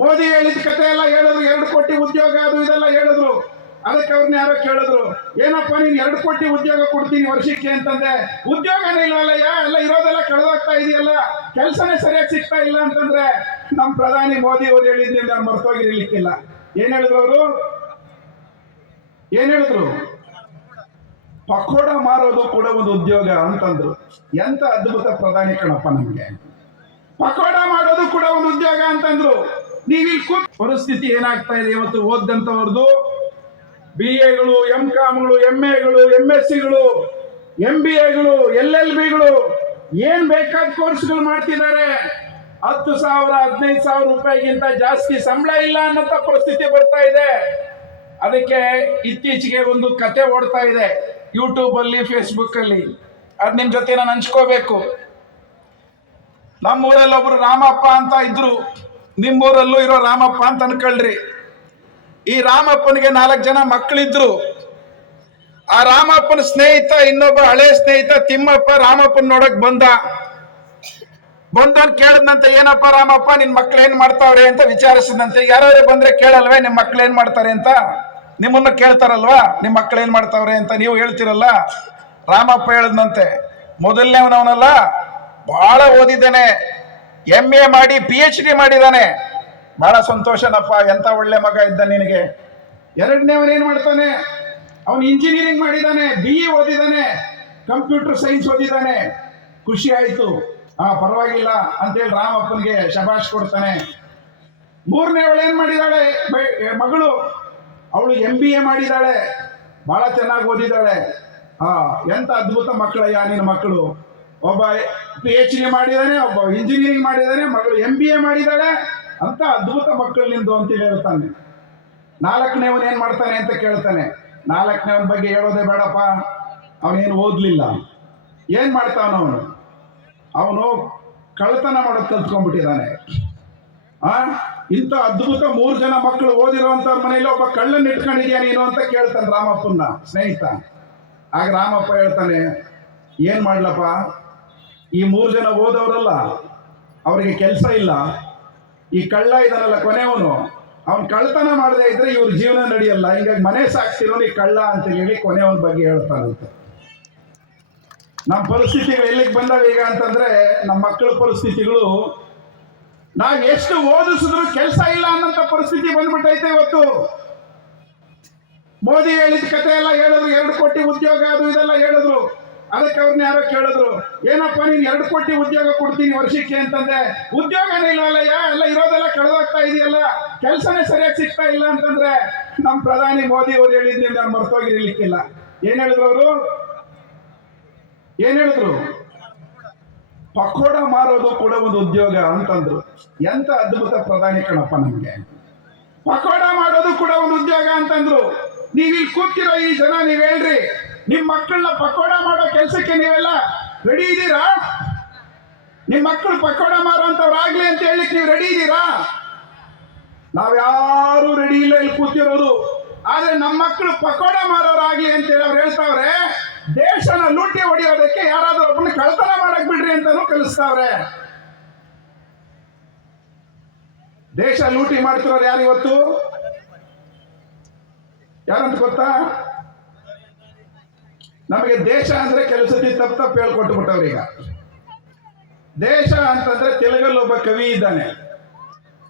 ಮೋದಿ ಹೇಳಿದ ಕತೆ ಎಲ್ಲ ಹೇಳಿದ್ರು, 2 ಕೋಟಿ ಉದ್ಯೋಗ ಅದು ಇದೆಲ್ಲ ಹೇಳಿದ್ರು. ಅದಕ್ಕೆ ಅವ್ರನ್ನ ಯಾರೋ ಕೇಳಿದ್ರು, ಏನಪ್ಪ ನೀನ್ 2 ಕೋಟಿ ಉದ್ಯೋಗ ಕೊಡ್ತೀನಿ ವರ್ಷಕ್ಕೆ ಅಂತಂದ್ರೆ, ಉದ್ಯೋಗನೇ ಇಲ್ವಲ್ಲಯ್ಯ, ಎಲ್ಲ ಇರೋದೆಲ್ಲ ಕಳೆದೋಗ್ತಾ ಇದೆಯಲ್ಲ, ಕೆಲಸನೇ ಸರಿಯಾಗಿ ಸಿಗ್ತಾ ಇಲ್ಲ ಅಂತಂದ್ರೆ, ನಮ್ಮ ಪ್ರಧಾನಿ ಮೋದಿ ಅವ್ರು ಹೇಳಿದ್ ನಾನು ಮರ್ತೋಗಿರ್ಲಿಕ್ಕಿಲ್ಲ. ಏನ್ ಹೇಳಿದ್ರು ಪಕೋಡ ಮಾರೋದು ಕೂಡ ಒಂದು ಉದ್ಯೋಗ ಅಂತಂದ್ರು. ಎಂತ ಅದ್ಭುತ ಪ್ರಧಾನಿ ಕಣಪ್ಪ ನಮ್ಗೆ. ಪಕೋಡ ಮಾಡೋದು ಕೂಡ ಒಂದು ಉದ್ಯೋಗ ಅಂತಂದ್ರು. ನೀವಿಲ್ಲಿ ಪರಿಸ್ಥಿತಿ ಏನಾಗ್ತಾ ಇದೆ ಇವತ್ತು? ಓದಂತವ್ರದ್ದು BAಗಳು, MCOMಗಳು, MAಗಳು, MSCಗಳು, MBAಗಳು, LLBಗಳು ಏನ್ ಬೇಕಾದ ಕೋರ್ಸ್ಗಳು ಮಾಡ್ತಿದ್ದಾರೆ. 10,000 15,000 ರೂಪಾಯಿಗಿಂತ ಜಾಸ್ತಿ ಸಂಬಳ ಇಲ್ಲ ಅನ್ನೋ ಪರಿಸ್ಥಿತಿ ಬರ್ತಾ ಇದೆ. ಅದಕ್ಕೆ ಇತ್ತೀಚೆಗೆ ಒಂದು ಕತೆ ಓಡ್ತಾ ಇದೆ ಯೂಟ್ಯೂಬ್ ಅಲ್ಲಿ, ಫೇಸ್ಬುಕ್ ಅಲ್ಲಿ. ಅದ್ ನಿಮ್ ಜೊತೆ ನಾನು ಹಂಚ್ಕೋಬೇಕು. ನಮ್ಮೂರಲ್ಲಿ ಒಬ್ರು ರಾಮಪ್ಪ ಅಂತ ಇದ್ರು. ನಿಮ್ಮೂರಲ್ಲೂ ಇರೋ ರಾಮಪ್ಪ ಅಂತ ಅನ್ಕೊಳ್ರಿ. ಈ ರಾಮಪ್ಪನಿಗೆ 4 ಜನ ಮಕ್ಕಳಿದ್ರು. ಆ ರಾಮಪ್ಪನ ಸ್ನೇಹಿತ, ಇನ್ನೊಬ್ಬ ಹಳೆ ಸ್ನೇಹಿತ ತಿಮ್ಮಪ್ಪ, ರಾಮಪ್ಪನ ನೋಡಕ್ ಬಂದವನ್ ಕೇಳದ್ನಂತೆ, ಏನಪ್ಪ ರಾಮಪ್ಪ ನಿನ್ ಮಕ್ಳು ಏನ್ ಮಾಡ್ತಾವ್ರೆ ಅಂತ ವಿಚಾರಿಸಿದಂತೆ. ಯಾರು ಬಂದ್ರೆ ಕೇಳಲ್ವೇ ನಿಮ್ ಮಕ್ಳು ಏನ್ ಮಾಡ್ತಾರೆ ಅಂತ? ನಿಮ್ಮನ್ನ ಕೇಳ್ತಾರಲ್ವಾ ನಿಮ್ ಮಕ್ಳು ಏನ್ ಮಾಡ್ತಾವ್ರೆ ಅಂತ, ನೀವು ಹೇಳ್ತಿರಲ್ಲ. ರಾಮಪ್ಪ ಹೇಳದ್ನಂತೆ, ಮೊದಲನೇವನವನಲ್ಲ, ಬಹಳ ಓದಿದ್ದಾನೆ, MA ಮಾಡಿ PhD ಮಾಡಿದಾನೆ. ಬಹಳ ಸಂತೋಷನಪ್ಪ, ಎಂತ ಒಳ್ಳೆ ಮಗ ಇದ್ದ ನಿನಗೆ. ಎರಡನೇವನ್ ಏನ್ ಮಾಡ್ತಾನೆ? ಅವನು ಇಂಜಿನಿಯರಿಂಗ್ ಮಾಡಿದಾನೆ, BE ಓದಿದಾನೆ, ಕಂಪ್ಯೂಟರ್ ಸೈನ್ಸ್ ಓದಿದಾನೆ. ಖುಷಿ ಆಯ್ತು, ಪರವಾಗಿಲ್ಲ ಅಂತೇಳಿ ರಾಮಪ್ಪನಿಗೆ ಶಬಾಷ್ ಕೊಡ್ತಾನೆ. ಮೂರನೇವಳು ಏನ್ ಮಾಡಿದಾಳೆ? ಮಗಳು, ಅವಳು MBA ಮಾಡಿದಾಳೆ, ಬಹಳ ಚೆನ್ನಾಗಿ ಓದಿದಾಳೆ. ಎಂತ ಅದ್ಭುತ ಮಕ್ಕಳಯ್ಯ ನಿನ್ನ ಮಕ್ಕಳು. ಒಬ್ಬ PhD ಮಾಡಿದಾನೆ, ಒಬ್ಬ ಇಂಜಿನಿಯರಿಂಗ್ ಮಾಡಿದಾನೆ, ಮಗಳು MBA ಮಾಡಿದಾಳೆ. ಅಂತ ಅದ್ಭುತ ಮಕ್ಕಳು ನಿಂದು ಅಂತ ಹೇಳ್ತಾನೆ. 4ನೇವನ್ ಏನ್ ಮಾಡ್ತಾನೆ ಅಂತ ಕೇಳ್ತಾನೆ. 4ನೇವನ ಬಗ್ಗೆ ಹೇಳೋದೇ ಬೇಡಪ್ಪ, ಅವನೇನು ಓದ್ಲಿಲ್ಲ. ಏನ್ ಮಾಡ್ತಾವನು? ಅವನು ಕಳ್ಳತನ ಮಾಡೋದು ಕಲ್ತ್ಕೊಂಡ್ಬಿಟ್ಟಿದ್ದಾನೆ. ಇಂಥ ಅದ್ಭುತ 3 ಜನ ಮಕ್ಕಳು ಓದಿರುವಂತವ್ರ ಮನೆಯಲ್ಲಿ ಒಬ್ಬ ಕಳ್ಳನ್ ಇಟ್ಕೊಂಡಿದ್ಯಾ ನೀನು ಅಂತ ಕೇಳ್ತಾನೆ ರಾಮಪ್ಪನ ಸ್ನೇಹಿತ. ಆಗ ರಾಮಪ್ಪ ಹೇಳ್ತಾನೆ, ಏನ್ ಮಾಡ್ಲಪ್ಪ, ಈ 3 ಜನ ಓದವರಲ್ಲ, ಅವರಿಗೆ ಕೆಲಸ ಇಲ್ಲ. ಈ ಕಳ್ಳ ಇದಾನಲ್ಲ ಕೊನೆಯವನು, ಅವನ್ ಕಳ್ಳತನ ಮಾಡದೇ ಇದ್ರೆ ಇವ್ರ ಜೀವನ ನಡೆಯಲ್ಲ. ಹಿಂಗಾಗಿ ಮನೆ ಸಾಕ್ಸಿರೋನು ಈ ಕಳ್ಳ ಅಂತ ಹೇಳಿ ಕೊನೆಯವನ ಬಗ್ಗೆ ಹೇಳ್ತಾರಂತೆ. ನಮ್ಮ ಪರಿಸ್ಥಿತಿಗಳು ಎಲ್ಲಿಗೆ ಬಂದಾವ ಈಗ ಅಂತಂದ್ರೆ, ನಮ್ಮ ಮಕ್ಕಳ ಪರಿಸ್ಥಿತಿಗಳು, ನಾವ್ ಎಷ್ಟು ಓದಿಸಿದ್ರು ಕೆಲಸ ಇಲ್ಲ ಅನ್ನೋಂಥ ಪರಿಸ್ಥಿತಿ ಬಂದ್ಬಿಟ್ಟೈತೆ ಇವತ್ತು. ಮೋದಿ ಹೇಳಿದ ಕತೆ ಎಲ್ಲ ಹೇಳಿದ್ರು, 2 ಕೋಟಿ ಉದ್ಯೋಗ ಅದು ಇದೆಲ್ಲ ಹೇಳಿದ್ರು. ಅದಕ್ಕೆ ಅವ್ರನ್ನ ಯಾರೋ ಕೇಳಿದ್ರು, ಏನಪ್ಪ ನೀನ್ 2 ಕೋಟಿ ಉದ್ಯೋಗ ಕೊಡ್ತೀನಿ ವರ್ಷಕ್ಕೆ ಅಂತಂದ್ರೆ, ಉದ್ಯೋಗನೇ ಇಲ್ವಲ್ಲಯ್ಯ, ಎಲ್ಲ ಇರೋದೆಲ್ಲ ಕಳೆದೋಗ್ತಾ ಇದೆಯಲ್ಲ, ಕೆಲಸನೇ ಸರಿಯಾಗಿ ಸಿಗ್ತಾ ಇಲ್ಲ ಅಂತಂದ್ರೆ, ನಮ್ಮ ಪ್ರಧಾನಿ ಮೋದಿ ಅವ್ರು ಹೇಳಿದ್ ನಾನು ಮರ್ತೋಗಿರ್ಲಿಕ್ಕಿಲ್ಲ. ಏನ್ ಹೇಳಿದ್ರು ಪಕೋಡ ಮಾರೋದು ಕೂಡ ಒಂದು ಉದ್ಯೋಗ ಅಂತಂದ್ರು. ಎಂತ ಅದ್ಭುತ ಪ್ರಧಾನಿ ಕಣಪ್ಪ ನಮ್ಗೆ. ಪಕೋಡ ಮಾಡೋದು ಕೂಡ ಒಂದು ಉದ್ಯೋಗ ಅಂತಂದ್ರು. ನೀವಿಲ್ಲಿ ಕೂತಿರೋ ಈ ಜನ, ನೀವ್ ಹೇಳ್ರಿ, ನಿಮ್ ಮಕ್ಕಳನ್ನ ಪಕೋಡ ಮಾಡೋ ಕೆಲಸಕ್ಕೆ ನೀವೆಲ್ಲ ರೆಡಿ ಇದ್ದೀರಾ? ನಿಮ್ ಮಕ್ಕಳು ಪಕೋಡ ಮಾರುವಂತವ್ರಾಗ್ಲಿ ಅಂತ ಹೇಳಿಕ್ ನೀವು ರೆಡಿ ಇದ್ದೀರಾ? ನಾವ್ಯಾರು ರೆಡಿ ಇಲ್ಲ ಇಲ್ಲಿ ಕೂತಿರೋದು. ಆದ್ರೆ ನಮ್ಮ ಮಕ್ಕಳು ಪಕೋಡ ಮಾರೋರಾಗ್ಲಿ ಅಂತ ಹೇಳಿ ಅವ್ರು ಹೇಳ್ತಾವ್ರೆ. ದೇಶನ ಲೂಟಿ ಹೊಡೆಯೋದಕ್ಕೆ ಯಾರಾದ್ರೂ ಒಬ್ಬನ ಕಳ್ತನ ಮಾಡಕ್ ಬಿಡ್ರಿ ಅಂತಾನು ಕಲಿಸ್ತಾವ್ರೆ. ದೇಶ ಲೂಟಿ ಮಾಡ್ತಿರೋರು ಯಾರು ಇವತ್ತು? ಯಾರಂತ ಗೊತ್ತಾ? ನಮಗೆ ದೇಶ ಅಂದ್ರೆ ಕೆಲಸದಿ ತಪ್ಪು ಹೇಳ್ಕೊಟ್ಟು ಬಿಟ್ಟವ್ರೀಗ. ದೇಶ ಅಂತಂದ್ರೆ ತೆಲುಗಲ್ಲಿ ಒಬ್ಬ ಕವಿ ಇದ್ದಾನೆ,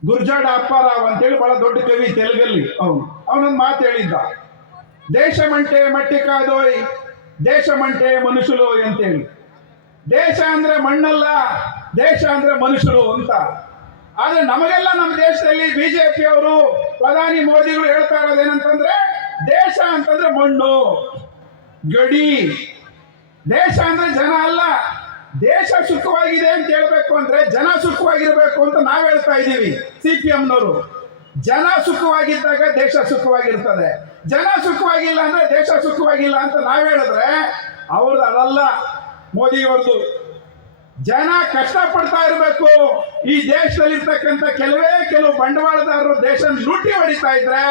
ಗುರ್ಜಾಡ ಅಪ್ಪಾರಾವ್ ಅಂತೇಳಿ, ಬಹಳ ದೊಡ್ಡ ಕವಿ ತೆಲುಗಲ್ಲಿ. ಅವನೊಂದು ಮಾತು ಹೇಳಿದ್ದ, ದೇಶమంటే మట్టి కాదోయ్, ದೇಶమంటే ಮನುಷ್ಯರು ಅಂತೇಳಿ. ದೇಶ ಅಂದ್ರೆ ಮಣ್ಣಲ್ಲ, ದೇಶ ಅಂದ್ರೆ ಮನುಷ್ಯರು ಅಂತ. ಆದ್ರೆ ನಮಗೆಲ್ಲ ನಮ್ಮ ದೇಶದಲ್ಲಿ ಬಿಜೆಪಿ ಅವರು, ಪ್ರಧಾನಿ ಮೋದಿಗಳು ಹೇಳ್ತಾ ಇರೋದೇನಂತಂದ್ರೆ, ದೇಶ ಅಂತಂದ್ರೆ ಮಣ್ಣು, ಗಡಿ. ದೇಶ ಅಂದ್ರೆ ಜನ ಅಲ್ಲ. ದೇಶ ಸುಖವಾಗಿದೆ ಅಂತ ಹೇಳ್ಬೇಕು ಅಂದ್ರೆ ಜನ ಸುಖವಾಗಿರ್ಬೇಕು ಅಂತ ನಾವ್ ಹೇಳ್ತಾ ಇದ್ದೀವಿ CPMನವರು. ಜನ ಸುಖವಾಗಿದ್ದಾಗ ದೇಶ ಸುಖವಾಗಿರ್ತದೆ, ಜನ ಸುಖವಾಗಿಲ್ಲ ಅಂದ್ರೆ ದೇಶ ಸುಖವಾಗಿಲ್ಲ ಅಂತ ನಾವ್ ಹೇಳಿದ್ರೆ ಅವ್ರದ್ದು ಅದಲ್ಲ, ಮೋದಿಯವ್ರದ್ದು. ಜನ ಕಷ್ಟಪಡ್ತಾ ಇರಬೇಕು. ಈ ದೇಶದಲ್ಲಿರ್ತಕ್ಕಂಥ ಕೆಲವು ಬಂಡವಾಳದಾರರು ದೇಶ ಲೂಟಿ ಹೊಡಿತಾ ಇದ್ರೆ,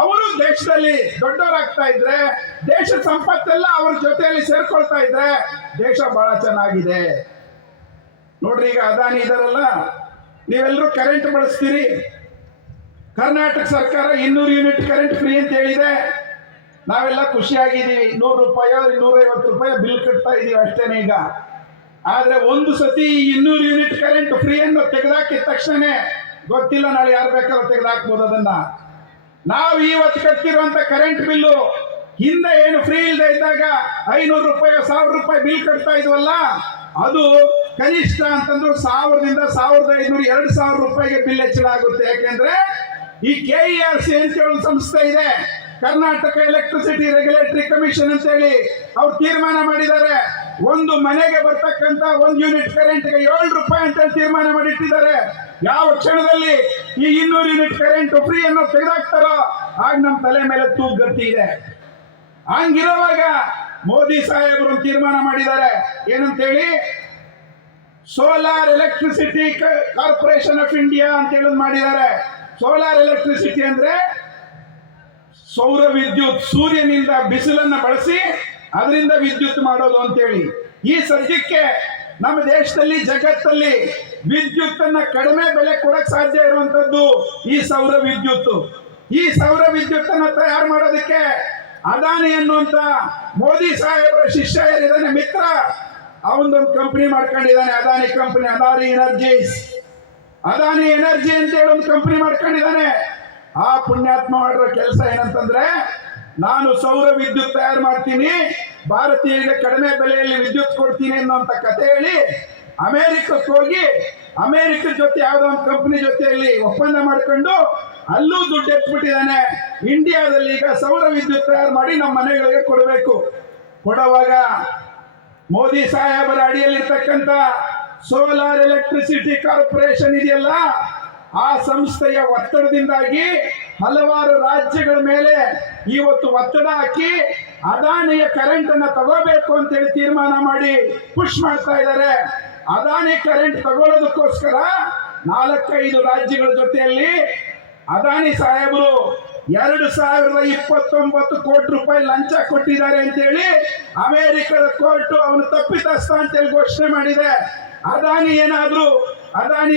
ಅವರು ದೇಶದಲ್ಲಿ ದೊಡ್ಡವರಾಗ್ತಾ ಇದ್ರೆ, ದೇಶದ ಸಂಪತ್ತೆಲ್ಲ ಅವ್ರ ಜೊತೆಯಲ್ಲಿ ಸೇರ್ಕೊಳ್ತಾ ಇದ್ರೆ ದೇಶ ಬಹಳ ಚೆನ್ನಾಗಿದೆ. ನೋಡ್ರಿ, ಈಗ ಅದಾನಿ ಇದಾರಲ್ಲ, ನೀವೆಲ್ಲರೂ ಕರೆಂಟ್ ಬಳಸ್ತೀರಿ, ಕರ್ನಾಟಕ ಸರ್ಕಾರ 200 ಯೂನಿಟ್ ಕರೆಂಟ್ ಫ್ರೀ ಅಂತ ಹೇಳಿದೆ. ನಾವೆಲ್ಲ ಖುಷಿಯಾಗಿದ್ದೀವಿ. 100 ರೂಪಾಯಿ 250 ರೂಪಾಯಿ ಬಿಲ್ ಕಟ್ತಾ ಇದೀವಿ ಅಷ್ಟೇನೆ ಈಗ. ಆದ್ರೆ ಒಂದು ಸತಿ 200 ಯೂನಿಟ್ ಕರೆಂಟ್ ಫ್ರೀ ಅನ್ನು ತೆಗೆದಾಕಿದ ತಕ್ಷಣ ಗೊತ್ತಿಲ್ಲ ನಾಳೆ ಯಾರು ಬೇಕಾದ್ರೂ ತೆಗೆದಾಕ್ಬೋದು ಅದನ್ನ. ನಾವು ಇವತ್ತು ಕಟ್ತಿರುವಂತ ಕರೆಂಟ್ ಬಿಲ್ಲು ಹಿಂದೆ ಏನು ಫ್ರೀ ಇಲ್ಲದೆ ಇದ್ದಾಗ 500 ರೂಪಾಯಿ 1000 ರೂಪಾಯಿ ಬಿಲ್ ಕಟ್ತಾ ಇದ್ವಲ್ಲ, ಅದು ಕನಿಷ್ಠ ಅಂತಂದ್ರು 1000ದಿಂದ 1500 2000 ರೂಪಾಯಿಗೆ ಬಿಲ್ ಹೆಚ್ಚಳ ಆಗುತ್ತೆ. ಯಾಕೆಂದ್ರೆ ಈ KERC ಅಂತ ಹೇಳಿ ಒಂದು ಸಂಸ್ಥೆ ಇದೆ, ಕರ್ನಾಟಕ ಎಲೆಕ್ಟ್ರಿಸಿಟಿ ರೆಗ್ಯುಲೇಟರಿ ಕಮಿಷನ್ ಅಂತ ಹೇಳಿ ಅವ್ರು ತೀರ್ಮಾನ ಮಾಡಿದ್ದಾರೆ. ಒಂದು ಮನೆಗೆ ಬರ್ತಕ್ಕಂತ 1 ಯೂನಿಟ್ ಕರೆಂಟ್ಗೆ 7 ರೂಪಾಯಿ ಅಂತ ತೀರ್ಮಾನ ಮಾಡಿಟ್ಟಿದ್ದಾರೆ. ಯಾವ ಕ್ಷಣದಲ್ಲಿ ಈ 200 ಯೂನಿಟ್ ಕರೆಂಟ್ ಫ್ರೀ ಅನ್ನು ತೆಗೆದಾಕ್ತಾರೋ ಆಗ ನಮ್ಮ ತಲೆ ಮೇಲೆ ತೂಗತ್ತಿ ಇದೆ. ಹಂಗಿರುವಾಗ ಮೋದಿ ಸಾಹೇಬರು ತೀರ್ಮಾನ ಮಾಡಿದ್ದಾರೆ ಏನಂತೇಳಿ, solar electricity corporation of India ಅಂತ ಹೇಳಿ ಮಾಡಿದ್ದಾರೆ. ಸೋಲಾರ್ ಎಲೆಕ್ಟ್ರಿಸಿಟಿ ಅಂದ್ರೆ ಸೌರ ವಿದ್ಯುತ್, ಸೂರ್ಯನಿಂದ ಬಿಸಿಲನ್ನ ಬಳಸಿ ಅದರಿಂದ ವಿದ್ಯುತ್ ಮಾಡೋದು ಅಂತೇಳಿ. ಈ ಸದ್ಯಕ್ಕೆ ನಮ್ಮ ದೇಶದಲ್ಲಿ ಜಗತ್ತಲ್ಲಿ ವಿದ್ಯುತ್ ಅನ್ನ ಕಡಿಮೆ ಬೆಲೆ ಕೊಡಕ್ ಸಾಧ್ಯ ಇರುವಂತದ್ದು ಈ ಸೌರ ವಿದ್ಯುತ್. ಈ ಸೌರ ವಿದ್ಯುತ್ ಅನ್ನ ತಯಾರು ಮಾಡೋದಕ್ಕೆ ಅದಾನಿ ಅನ್ನುವಂತ ಮೋದಿ ಸಾಹೇಬರ ಶಿಷ್ಯ ಏನಿದ್ದಾನೆ ಮಿತ್ರ, ಅವನದೊಂದು ಕಂಪನಿ ಮಾಡ್ಕೊಂಡಿದ್ದಾನೆ, Adani company, Adani energies. Adani energy ಅಂತ ಹೇಳಿ ಒಂದು ಕಂಪನಿ ಮಾಡ್ಕೊಂಡಿದ್ದಾನೆ. ಆ ಪುಣ್ಯಾತ್ಮ ಮಾಡಿರೋ ಕೆಲಸ ಏನಂತಂದ್ರೆ, ನಾನು ಸೌರ ವಿದ್ಯುತ್ ತಯಾರು ಮಾಡ್ತೀನಿ, ಭಾರತೀಯರಿಗೆ ಕಡಿಮೆ ಬೆಲೆಯಲ್ಲಿ ವಿದ್ಯುತ್ ಕೊಡ್ತೀನಿ ಅನ್ನುವಂತ ಕತೆ ಹೇಳಿ ಅಮೆರಿಕಕ್ಕೆ ಹೋಗಿ ಅಮೆರಿಕದ ಜೊತೆ ಯಾವುದೋ ಒಂದು ಕಂಪನಿ ಜೊತೆಯಲ್ಲಿ ಒಪ್ಪಂದ ಮಾಡ್ಕೊಂಡು ಅಲ್ಲೂ ದುಡ್ಡು ಎತ್ಬಿಟ್ಟಿದ್ದಾನೆ. ಇಂಡಿಯಾದಲ್ಲಿ ಈಗ ಸೌರ ವಿದ್ಯುತ್ ತಯಾರು ಮಾಡಿ ನಮ್ಮ ಮನೆಗಳಿಗೆ ಕೊಡಬೇಕು. ಕೊಡುವಾಗ ಮೋದಿ ಸಾಹೇಬರ ಅಡಿಯಲ್ಲಿರ್ತಕ್ಕಂಥ ಸೋಲಾರ್ ಎಲೆಕ್ಟ್ರಿಸಿಟಿ ಕಾರ್ಪೊರೇಷನ್ ಇದೆಯಲ್ಲ, ಆ ಸಂಸ್ಥೆಯ ಒತ್ತಡದಿಂದಾಗಿ ಹಲವಾರು ರಾಜ್ಯಗಳ ಮೇಲೆ ಇವತ್ತು ಒತ್ತಡ ಹಾಕಿ ಅದಾನಿಯ ಕರೆಂಟ್ ಅನ್ನ ತಗೋಬೇಕು ಅಂತೇಳಿ ತೀರ್ಮಾನ ಮಾಡಿ ಪುಷ್ ಮಾಡ್ತಾ ಇದ್ದಾರೆ. ಅದಾನಿ ಕರೆಂಟ್ ತಗೊಳ್ಳೋದಕ್ಕೋಸ್ಕರ 4-5 ರಾಜ್ಯಗಳ ಜೊತೆಯಲ್ಲಿ ಅದಾನಿ ಸಾಹೇಬರು 2029 ಕೋಟಿ ರೂಪಾಯಿ ಲಂಚ ಕೊಟ್ಟಿದ್ದಾರೆ ಅಂತೇಳಿ ಅಮೆರಿಕದ ಕೋರ್ಟ್ ಅವನು ತಪ್ಪಿತಸ್ಥ ಅಂತೇಳಿ ಘೋಷಣೆ ಮಾಡಿದೆ. ಅದಾನಿ ಏನಾದ್ರು ಅದಾನಿ